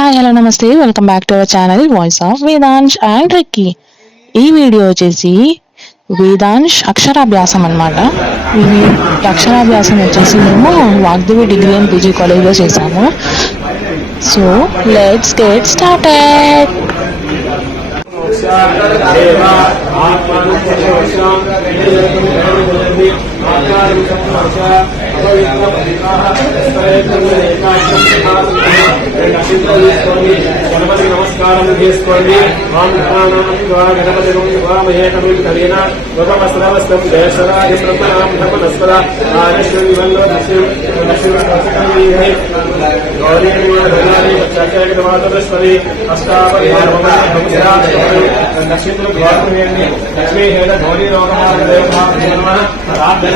Hi hello నమస్తే welcome back to our channel voice of Vedansh and Ricky ఈ video వచ్చేసి వేదాంశ్ అక్షరాభ్యాసం అన్నమాట. ఇవి అక్షరాభ్యాసం వచ్చేసి మేము వాగ్దేవి డిగ్రీ అండ్ పీజీ కాలేజ్లో చేసాము so let's get started Ganapati నమస్కారం చేసుకోండి గణపతి కవిన గృహవస్త్రవస్త్రం జయసరాజ బ్రహ్మణాం బ్రహ్మణస్వర ఆరశ్వరి వల్లో గౌరీ మాతృస్వరి అష్టాపరి నక్షత్రం గౌరవేణి లక్ష్మీ హేళ గౌరీ రోగమార్గదేవ ప్రార్థన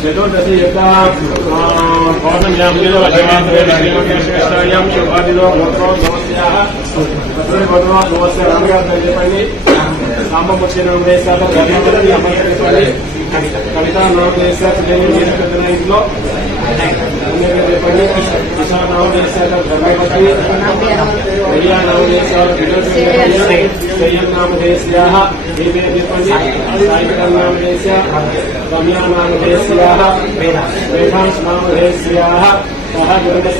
చతుర్దశి యొక్క పౌర్ణమ్యాం శివాదిలో శుభాదిలో గోత్రోద్భవస్య రామగారు చెప్పండి సాంబముచ్చిన ఉద్దేశాలు ధర్మపతి అమర్పండి కవిత నవోదేశాలు ఇంట్లో చెప్పండి దిశా నవోదేశాలు ధర్మపతి ప్రియా నవోదేశాలు సంయం నామదేశ్యాः ఏమే చెప్పండి సాయికరం నామదేశ్య రమ్యా నామదేశ్యాः వేదాంశ నామదేశ్యాः సహ గురుదశ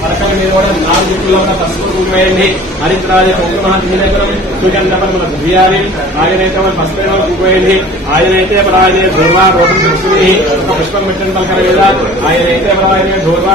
పలకల మీద కూడా నాలుగు దిక్కుల్లో ఉన్న పసుపు కుంకుమేయండి హరిద్రాజ కుంకుమహంతినగరం సూచంతపర మన బియ్యాలి ఆయనైతే మన పసుపు కుంకుమేయండి ఆయనైతే ధూర్వా ఒక పుష్పం పెట్టిన పలకల మీద ఆయనైతే పరాజయ ధూర్వా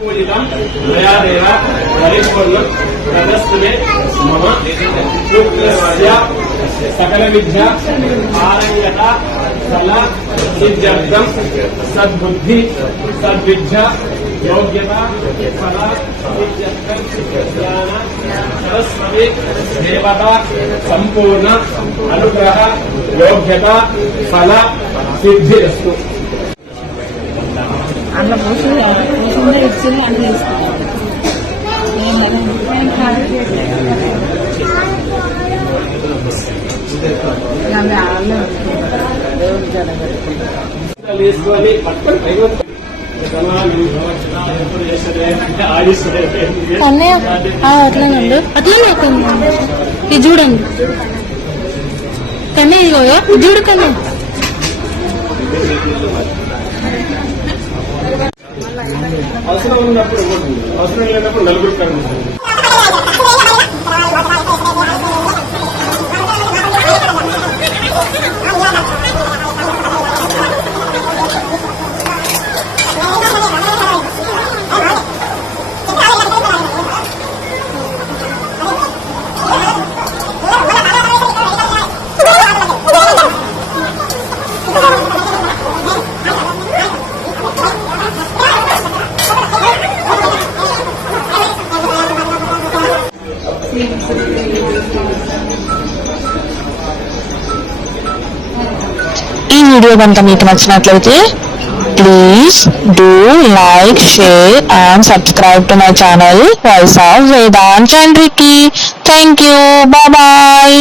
దివే నమస్మృయాన్నా శ్రీలంకి స్థేతా ఏవ దేవతా పూజితం మయా దేవ హరిష్వర్ణం తదస్మే మమ శుక్రస్య సకల విద్య ఆరంగత ఫల సిద్ధ్యర్థం సద్బుద్ధి సద్విద్య యోగ్యత ఫల సిద్ధ్యర్థం జ్ఞాన సరస్వతి దేవత సంపూర్ణ అనుగ్రహ యోగ్యత ఫల సిద్ధిరస్తు అందులో పోసి పోసిందే ఇచ్చింది అన్ని తీసుకున్నాం నేను ఖాళీ పట్టుకొని పైకి అన్నయ్య ఇది చూడండి. కన్నయ్య ఇదిగో. ఇది చూడు కన్నయ్య. అవసరం ఉన్నప్పుడు అవసరం లేనప్పుడు నలుగురు కరండి ఈ వీడియో కనుక మీకు నచ్చినట్లయితే please do like share and subscribe to my channel voice of Vedanth చండ్రికి thank you bye